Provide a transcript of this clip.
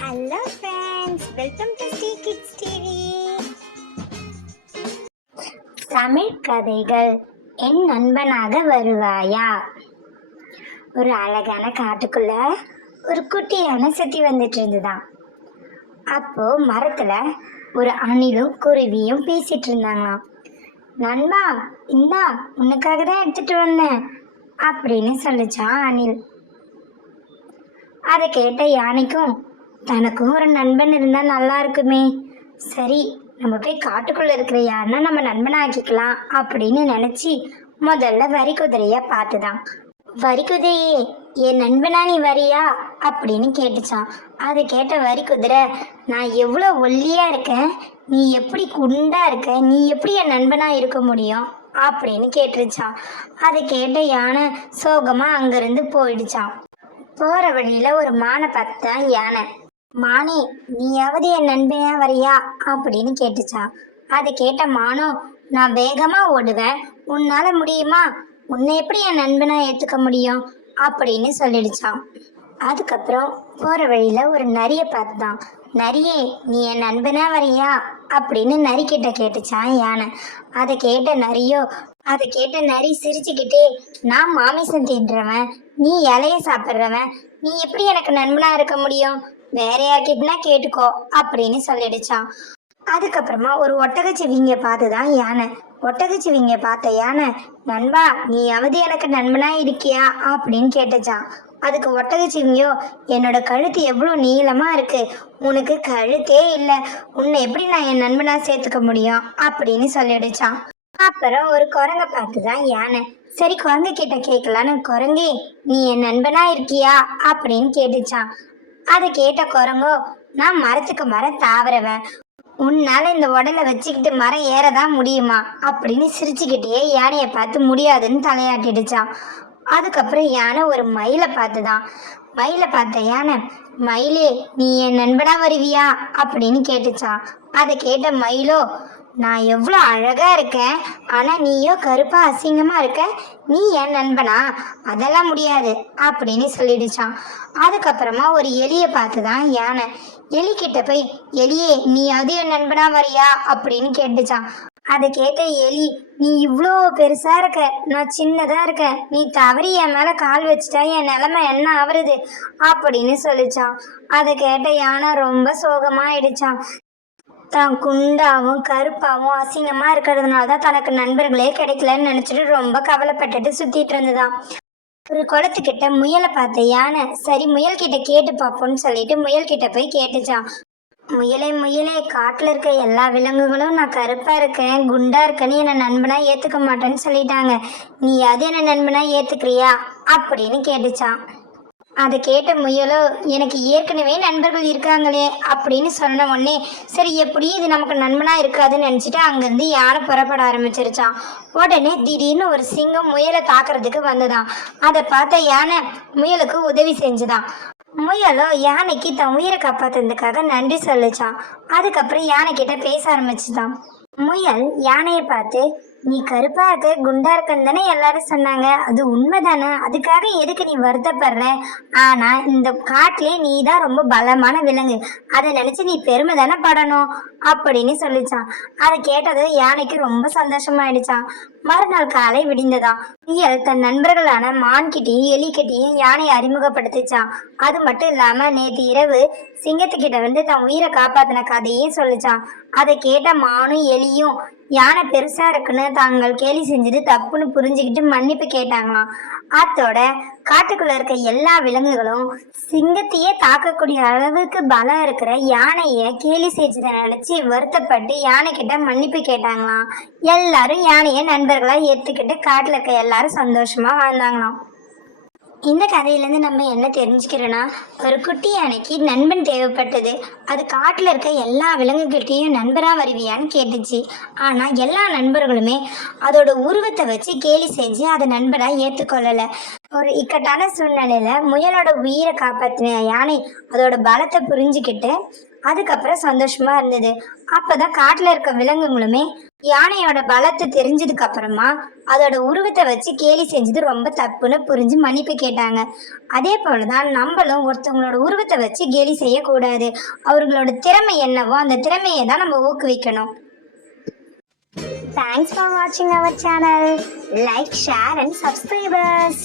Hello friends, welcome to Sri kids TV. Tamil கதைகள். என் நண்பனாக வருவாயா? ஒரு அழகான காட்டுக்குள்ள ஒரு குட்டியான சுத்தி வந்துட்டு இருந்துதான். அப்போ மரத்துல ஒரு அணிலும் குருவியும் பேசிட்டு இருந்தாங்களாம். நண்பா, இந்தா உனக்காக தான் எடுத்துட்டு வந்தேன் அப்படின்னு சொல்லிச்சான் அணில். அதை கேட்ட யானைக்கும் தனக்கும் ஒரு நண்பன் இருந்தா நல்லா இருக்குமே, சரி நம்ம போய் காட்டுக்குள்ள இருக்கிற யாருன்னா நம்ம நண்பனை ஆக்கிக்கலாம் அப்படின்னு நினைச்சு முதல்ல வரி குதிரைய பார்த்துதான். வரி குதிரையே, என் நண்பனா நீ வரியா அப்படின்னு கேட்டுச்சான். அதை கேட்ட வரி குதிரை, நான் எவ்வளோ ஒல்லியா இருக்கேன், நீ எப்படி குண்டா இருக்க, நீ எப்படி என் நண்பனா இருக்க முடியும் அப்படின்னு கேட்டுருச்சான். அதை கேட்ட யானை சோகமா அங்கிருந்து போயிடுச்சான். போற வழியில ஒரு மானை பார்த்தான் யானை. மானே, நீயாவது என் நண்பனா வரியா அப்படின்னு கேட்டுச்சான். அதை கேட்ட மானோ, நான் வேகமா ஓடுவேன், உன்னால முடியுமா, உன்னை எப்படி என் நண்பனா ஏத்துக்க முடியும் அப்படின்னு சொல்லிடுச்சான். அதுக்கப்புறம் போற வழியில ஒரு நரியை பார்த்துதான். நரியே, நீ என் நண்பனா வரியா அப்படின்னு நரிக்கிட்ட கேட்டுச்சான் யானை. அதை கேட்ட நரி சிரிச்சுக்கிட்டே, நான் மாமிசம் தின்றவன், நீ இலைய சாப்பிட்றவன், நீ எப்படி எனக்கு நண்பனா இருக்க முடியும், வேற யார்கிட்டனா கேட்டுக்கோ அப்படின்னு சொல்லிடுச்சான். அதுக்கப்புறமா ஒரு ஒட்டகச்சிவிங்க பார்த்துதான் யானை. ஒட்டகச்சிவிங்க பார்த்த யானை, நண்பா நீயாவது எனக்கு நண்பனா இருக்கியா அப்படின்னு கேட்டுச்சான். அதுக்கு ஒட்டகச்சிவிங்கோ, என்னோட கழுத்து எவ்வளோ நீளமா இருக்கு, உனக்கு கழுத்தே இல்லை, உன்னை எப்படி நான் என் நண்பனா சேர்த்துக்க முடியும் அப்படின்னு சொல்லிடுச்சான். அப்புறம் ஒரு குரங்க பார்த்துதான் யானை. சரி குரங்கு கிட்ட கேட்கலான்னு, குரங்கே நீ என் நண்பனா இருக்கியா அப்படின்னு கேட்டுச்சான். அதை கேட்ட குரங்கோ, நான் மரத்துக்கு மரம் தாவறவன், உன்னால இந்த உடலை வச்சுக்கிட்டு மரம் ஏறதான் முடியுமா அப்படின்னு சிரிச்சுக்கிட்டே யானையை பார்த்து முடியாதுன்னு தலையாட்டிடுச்சான். அதுக்கப்புறம் யானை ஒரு மயிலை பார்த்துதான். மயிலை பார்த்த யானை, மயிலே நீ என் நண்பனா வருவியா அப்படின்னு கேட்டுச்சான். அதை கேட்ட மயிலோ, நான் எவ்வளோ அழகா இருக்கேன், ஆனா நீயோ கருப்பா அசிங்கமா இருக்க, நீ என் நண்பனா, அதெல்லாம் முடியாது அப்படின்னு சொல்லிடுச்சான். அதுக்கப்புறமா ஒரு எலியை பார்த்துதான் யானை. எலிக்கிட்ட போய், எலியே நீயாவது என் நண்பனா வரியா அப்படின்னு கேட்டுச்சான். அதை கேட்ட எலி, நீ இவ்வளோ பெருசா இருக்க, நான் சின்னதா இருக்கேன், நீ தவறி என் மேல கால் வச்சுட்டா என் நிலைமை என்ன ஆவறது அப்படின்னு சொல்லிச்சான். அதை கேட்ட யானை ரொம்ப சோகமா ஆயிடுச்சான். தான் குண்டாவும் கருப்பாவும் அசிங்கமா இருக்கிறதுனால தான் தனக்கு நண்பர்களே கிடைக்கலன்னு நினைச்சிட்டு ரொம்ப கவலைப்பட்டுட்டு சுத்திட்டு இருந்துதான். ஒரு குளத்துக்கிட்ட முயலை பார்த்த யானை, சரி முயல் கிட்ட கேட்டு பார்ப்போம்னு சொல்லிட்டு முயல் கிட்ட போய் கேட்டுச்சான். முயலே முயலே, காட்டுல இருக்க எல்லா விலங்குகளும் நான் கருப்பா இருக்கேன் குண்டா இருக்கேன்னு என்னை நண்பனா ஏத்துக்க மாட்டேன்னு சொல்லிட்டாங்க, நீ அது என்ன நண்பனா ஏத்துக்கிறியா அப்படின்னு கேட்டுச்சான். அதை கேட்ட முயலோ, எனக்கு ஏற்கனவே நண்பர்கள் இருக்காங்களே அப்படின்னு சொன்ன உடனே, சரி எப்படி இது நமக்கு நண்பனா இருக்காதுன்னு நினைச்சிட்டு அங்கிருந்து யானை புறப்பட ஆரம்பிச்சிருச்சான். உடனே திடீர்னு ஒரு சிங்கம் முயலை தாக்குறதுக்கு வந்ததான். அதை பார்த்த யானை முயலுக்கு உதவி செஞ்சுதான். முயலோ யானைக்கு தன் உயிரை காப்பாத்துறதுக்காக நன்றி சொல்லிச்சான். அதுக்கப்புறம் யானை கிட்ட பேச ஆரம்பிச்சுதான். முயல் யானையை பார்த்து, நீ கருப்பா இருக்க குண்டா இருக்கன்னு தானே எல்லாரும் சொன்னாங்க, அது உண்மைதானே, அதுக்காக எதுக்கு நீ வருத்தப்படுற, ஆனா இந்த காட்டிலே நீ தான் ரொம்ப பலமான விலங்கு, அதை நினைச்சு நீ பெருமை தானே படணும் அப்படின்னு சொல்லிச்சான். அதை கேட்டதும் யானைக்கு ரொம்ப சந்தோஷமாயிடுச்சான். மறுநாள் காலை விடிந்ததாம். முயல் தன் நண்பர்களான மான்கிட்டையும் எலிக்கிட்டையும் யானையை அறிமுகப்படுத்திச்சான். அது மட்டும் இல்லாம நேற்று இரவு சிங்கத்துக்கிட்ட வந்து தன் உயிரை காப்பாத்தின கதையும் சொல்லிச்சான். அதை கேட்ட மானும் எலியும் யானை பெருசா இருக்குன்னு தாங்கள் கேலி செஞ்சது தப்புன்னு புரிஞ்சுக்கிட்டு மன்னிப்பு கேட்டாங்களாம். அத்தோட காட்டுக்குள்ள இருக்க எல்லா விலங்குகளும் சிங்கத்தையே தாக்கக்கூடிய அளவுக்கு பலம் இருக்கிற யானைய கேலி செஞ்சதை நினைச்சு வருத்தப்பட்டு யானை கிட்ட மன்னிப்பு கேட்டாங்களாம். எல்லாரும் யானைய நண்பர்களா ஏத்துக்கிட்டு காட்டுல இருக்க எல்லாரும் சந்தோஷமா வாழ்ந்தாங்களாம். இந்த கதையிலேருந்து நம்ம என்ன தெரிஞ்சுக்கிறோன்னா, ஒரு குட்டி யானைக்கு நண்பன் தேவைப்பட்டது. அது காட்டில் இருக்க எல்லா விலங்குகிட்டையும் நண்பராக வருவியான்னு கேட்டுச்சு. ஆனால் எல்லா நண்பர்களுமே அதோட உருவத்தை வச்சு கேலி செஞ்சு அதை நண்பராக ஏற்றுக்கொள்ளலை. ஒரு இக்கட்டான சூழ்நிலையில் முயலோட உயிரை காப்பாற்றின யானை அதோட பலத்தை புரிஞ்சுக்கிட்டு அதுக்கப்புறம் சந்தோஷமா இருந்தது. அப்பதான் காட்டுல இருக்க விலங்குகளுமே யானையோட பலத்தை தெரிஞ்சதுக்கு அப்புறமா அதோட உருவத்தை வச்சு கேலி செஞ்சது ரொம்ப தப்புன்னு புரிஞ்சு மன்னிப்பு கேட்டாங்க. அதே போலதான் நம்மளும் ஒருத்தவங்களோட உருவத்தை வச்சு கேலி செய்யக்கூடாது. அவர்களோட திறமை என்னவோ அந்த திறமையை தான் நம்ம ஊக்குவிக்கணும். Thanks for watching our channel. Like, share and subscribe us.